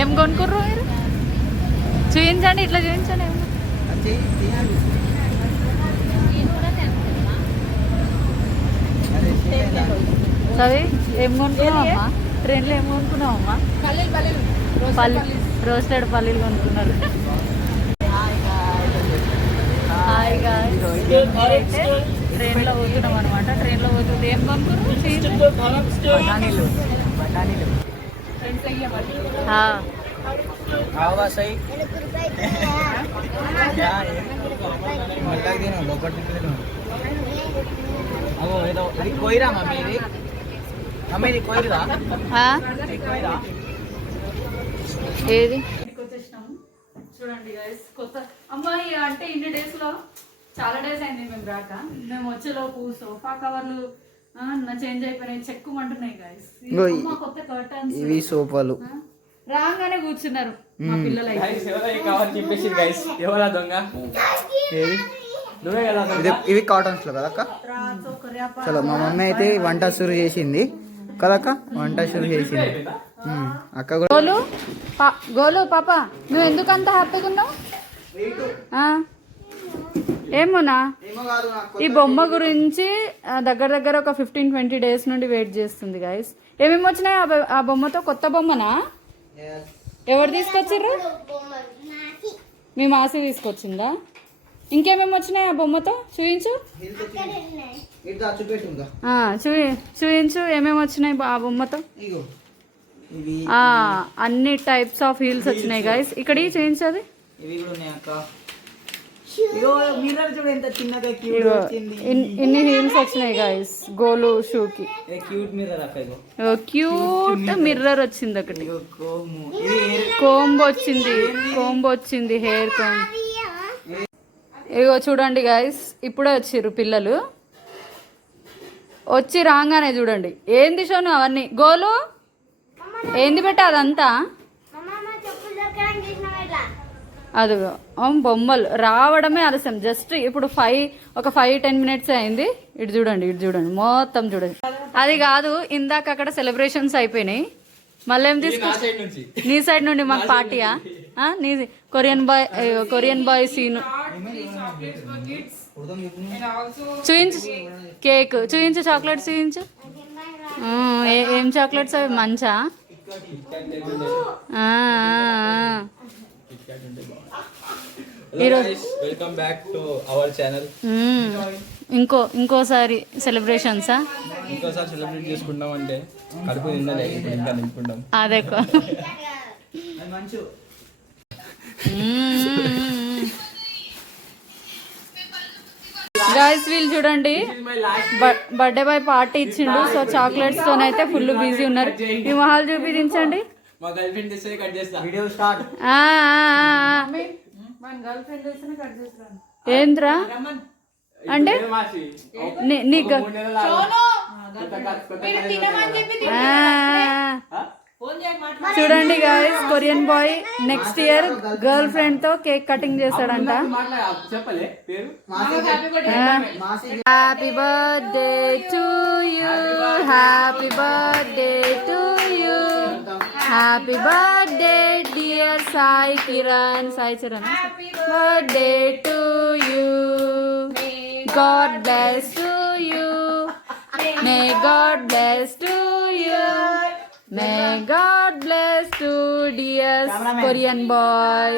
ఏం కొనుక్కుర్రు మీరు? చూపించండి, ఇట్లా చూపించండి. సరే, ఏం కొనుక్కున్నావమ్మా? ట్రైన్లో ఏం కొనుక్కున్నావమ్మా? రోస్టెడ్ పల్లీలు కొనుక్కున్నారు. ట్రైన్లో పోతున్నాం అనమాట. ట్రైన్లో పోతుంది. ఏం కొనుక్కున్నారు? ఏది వచ్చేసినాము చూడండి గైస్. కొత్త అమ్మాయి అంటే ఇన్ని డేస్ లో చాలా డేస్ అయింది మేము రాక. మేము వచ్చేలోపు సోఫా కవర్లు చేంజ్ అయిపోయినాయి, చెక్కుమంటున్నాయి గైస్. కొత్త కర్టన్స్, ఇవి సోఫాలు రాగానే కూర్చున్నారు మా పిల్లలు. ఇవి కాటన్స్ లో కదక్క. చలో, మా మమ్మీ అయితే వంట షురు చేసింది కదక్క. వంట షురు చేసింది అక్క కూడా. గోలు పాప, నువ్వు ఎందుకు అంత హ్యాపీగా ఉన్నావు? ఏమోనా, ఈ బొమ్మ గురించి దగ్గర ఒక 15-20 డేస్ నుండి వెయిట్ చేస్తుంది గైస్. ఏమేమి వచ్చినాయి ఆ బొమ్మతో? కొత్త బొమ్మనా? ఎవరు తీసుకొచ్చిర్రు? మీ మాసి తీసుకొచ్చిందా? ఇంకేమేమి వచ్చినాయి ఆ బొమ్మతో? చూయించు, చూయించు ఏమేమి వచ్చినాయి ఆ బొమ్మతో. అన్ని టైప్స్ ఆఫ్ హీల్స్ వచ్చినాయి గైస్. ఇక్కడ చూయించది. ఇన్ని హీల్స్ వచ్చినాయి గైస్ గోలు షూకి. క్యూట్ మిర్రర్ వచ్చింది ఒకటి. కోంబ్ వచ్చింది హెయిర్ కోంబ్. ఇగో చూడండి గైస్, ఇప్పుడే వచ్చిర్రు పిల్లలు. వచ్చి రాగానే చూడండి ఏంది షోను అవన్నీ. గోలు ఏంది పెట్ట అదంతా? అదిగో బొమ్మలు రావడమే ఆలస్యం. జస్ట్ ఇప్పుడు ఒక 5-10 మినిట్స్ అయింది. ఇటు చూడండి మొత్తం చూడండి. అది కాదు, ఇందాక అక్కడ సెలబ్రేషన్స్ అయిపోయినాయి. మళ్ళీ ఏం తీసుకొచ్చి నీ సైడ్ నుండి మాకు పార్టీయా? నీ కొరియన్ బాయ్ సీన్ చూయించు. కేక్ చూయించు, చాక్లెట్స్ చూయించు. ఏం చాక్లెట్స్ అవి? మంచా? Welcome back to our channel. ఇంకోసారి సెలబ్రేషన్సా? ఇంకోసారి సెలబ్రేట్ చేసుకుంటాం అంటే కడుపు నిండాలి, ఇంకా నింపుకుంటాం. అదే గైస్, వీళ్ళు చూడండి బర్త్డే బాయ్ పార్టీ ఇచ్చిండు. సో చాక్లెట్స్ తోనైతే ఫుల్ బిజీ ఉన్నారు. మీ మొహాలు చూపించండి. ఏంద్రా అంటే నీకు చూడండి guys, Korean boy next year girl friend తో కేక్ కటింగ్ చేస్తాడంట. Happy birthday to you, happy birthday to you, happy birthday dear Sai Kiran. Sai Charan, birthday to you, God bless to you, may God bless to you, may God bless to dear Korean boy.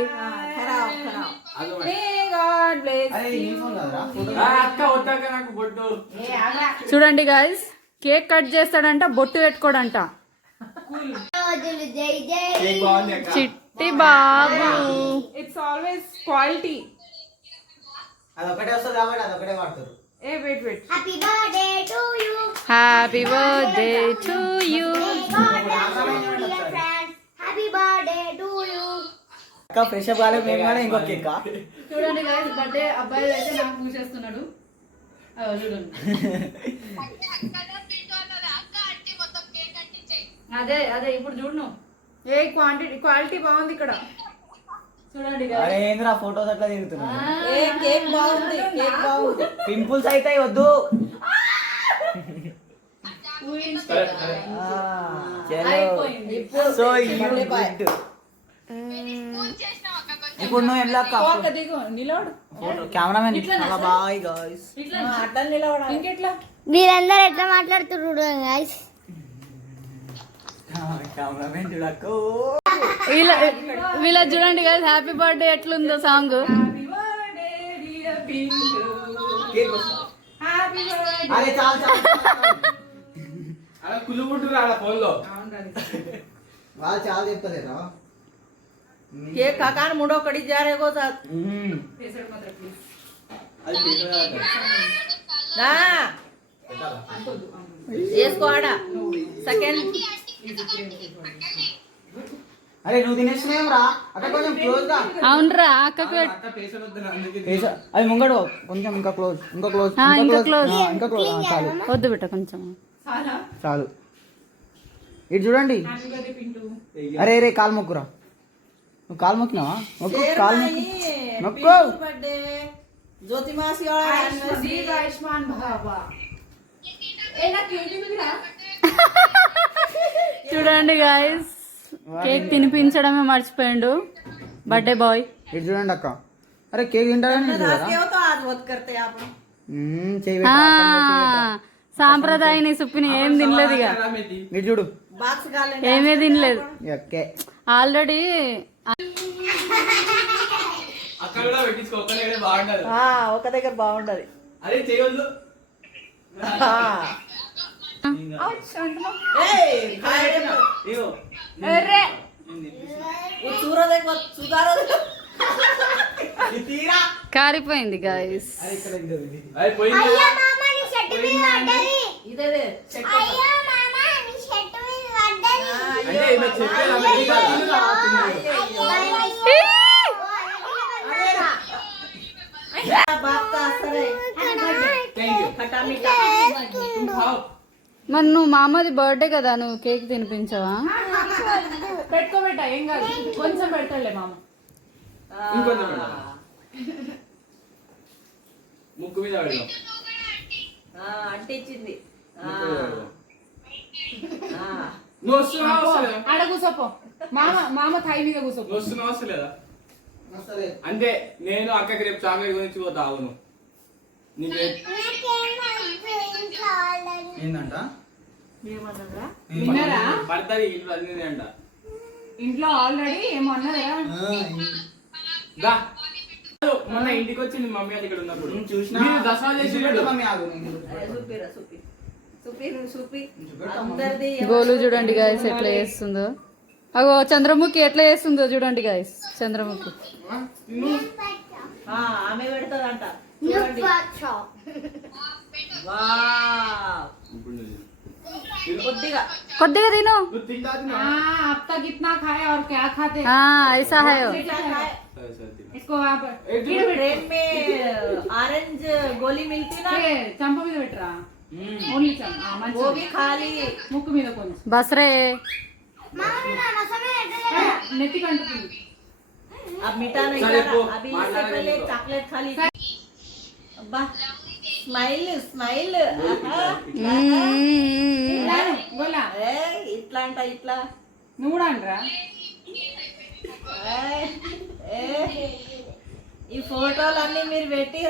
May God bless you. చూడండి guys, cake cut చేస్తాడంట, బొట్టు పెట్టుకోడంట. Chitti Babu, it's always quality. అదొకటే వస్తుంది కాబట్టి అదొకటే వాడతారు. Wait. Happy birthday to you. Happy birthday to you. Dear friends, happy birthday to you. అక్క fresh up కాలే, మేము కూడా ఇంకో కేక్. చూడండి గైస్, బర్త్డే అబ్బాయి అయితే నాకు పూసేస్తున్నాడు. చూడండి అదే ఇప్పుడు చూడు. క్వాలిటీ బాగుంది ఇక్కడ. చూడండి ఏంద్రా ఫోటోస్ అట్లా తిరుగుతున్నా. కేక్ బాగుంది. పింపుల్స్ అయితే వద్దు. అయిపోయింది. సో ఇప్పుడు నువ్వు ఎలా ఒక్క దిగు, నిలవడు. Cameraman bye guys. ఇట్లా అట్లా నిలవడా ఇంకెట్లా? మీరందరూ ఎట్లా మాట్లాడుతున్నారు గాయ్స్? కెమెరామెన్ చూడకు. వీళ్ళ చూడండి కదా హ్యాపీ బర్త్డే ఎట్లుందో సాంగ్. అరే చాలు చాలు అలా కులుగుంటురా అలా ఫోన్లో. వాళ్ళు చాలా చెప్తలేరా केक काका मुंडो कड़ी जा रहे को साथ అది తీసుకురా. ना इसको आड़ा सेकंड అరే నువ్వు తినేస్తున్నావు రా అక్కడ కొంచెం క్లోజ్ గా. అవునరా అక్కకు అక్క పేషెంట్ వద్దు అందుకే అది ముంగడు కొంచెం ఇంకా క్లోజ్ ఇంకా క్లోజ్ ఇంకా క్లోజ్ ఇంకా క్లోజ్ చాలు వద్దు బిట్ట కొంచెం. చాలు ఇటు చూడండి. అరే అరే కాలు మొక్కురా. నువ్వు కాలు మొక్కినావా? మొక్కు కాలు మొక్కు. बर्थडे ज्योति मासी और ఆయుష్మాన్ బాబా. చూడండి గాయస్ కేక్ తినిపించడమే మర్చిపోయిండు బర్త్డే బాయ్. ఇటు చూడండి అక్క. అరే కేక్ తింటారని हो तो आज बहुत करते हैं आप సాంప్రదాయని సుప్పిని ఏం తినలేదు ఇక. ఇటు చూడు बाक्स गाले ఏమీ తినలేదు ఓకే. ఆల్రెడీ. అక్కడ కూడా పెట్టించుకో ఒక్కనే బాగుండదు. ఒక దగ్గర బాగుంటది. అరే చేయొద్దు. ఇగో చూరో देखो सुधारो देखो తీరా. కారిపోయింది గాయస్. అరే పోయింది. అయ్యో మామ నీ షర్ట్ మీద పడ్డది. ఇదే అయ్యో మామ నీ షర్ట్ మీద పడ్డది. అంటే ఈమె చెప్పేలా बात का असर है థ్యాంక్ యూ. खट्टा मीठा మరి నువ్వు మామది బర్త్డే కదా నువ్వు కేక్ తినిపించవా? పెట్టుకోబెట్ట ఏం కాదు కొంచెం పెడతాడులే మామ. ఇంకొంచెం పెడదాం. ముక్కు మీద పెడదాం. అంటించింది ముక్కు మీద పెడదాం. నువ్వు వస్తున్నావా వస్తలేదా? ఆడ కూసోపో మామ. మామ థై మీద కూసోపో. నువ్వు వస్తున్నావా వస్తలేదా? అంటే నేను అక్కకి రేపు చాక్లెట్ గురించి పోతా. అవును నీకు ఏందంట ఏమన్నదా విన్నారా? పడతాది ఇల్లు అన్నీ అంట. ఇంట్లో ఆల్రెడీ ఏమో అన్నదా? దా. మొన్న ఇంటికి వచ్చి నీ మమ్మీ అది ఇక్కడ ఉన్నప్పుడు చూసినా మీరు దసరా చేసి చూపిరా చూపి చూపి నువ్వు చూపి అందరిది గోలు చూడండి గాయస్ ఎట్లా చేస్తుందో. అగో చంద్రముఖి ఎట్లా చేస్తుందో చూడండి గాయస్. చంద్రముఖి ఆమె పెడతాదంట చూడండి వావ్ కొద్దిగా కొద్దిగా తిను. నువ్వు తింటా తిన్నా. अब तक इतना खाए और क्या खाते ఐసా హై సరే సరే తిన్నా. इसको आप ट्रेन में ऑरेंज गोली मिलती ना చంప మీద పెట్టరా ఓన్లీ वो भी खा ली ముక్కు మీద కొంచెం బస్రే. నెత్తి కంటుతుంది. अब मीठा नहीं चले खाना पो, अभी मार इससे डालेंगे पहले तो। चॉकलेट खा ली अब्बा स्माइल स्माइल గోలా ఇట్లా అంట ఇట్లా నువ్వు కూడా అనరా ఈ ఫోటోలన్నీ మీరు పెట్టి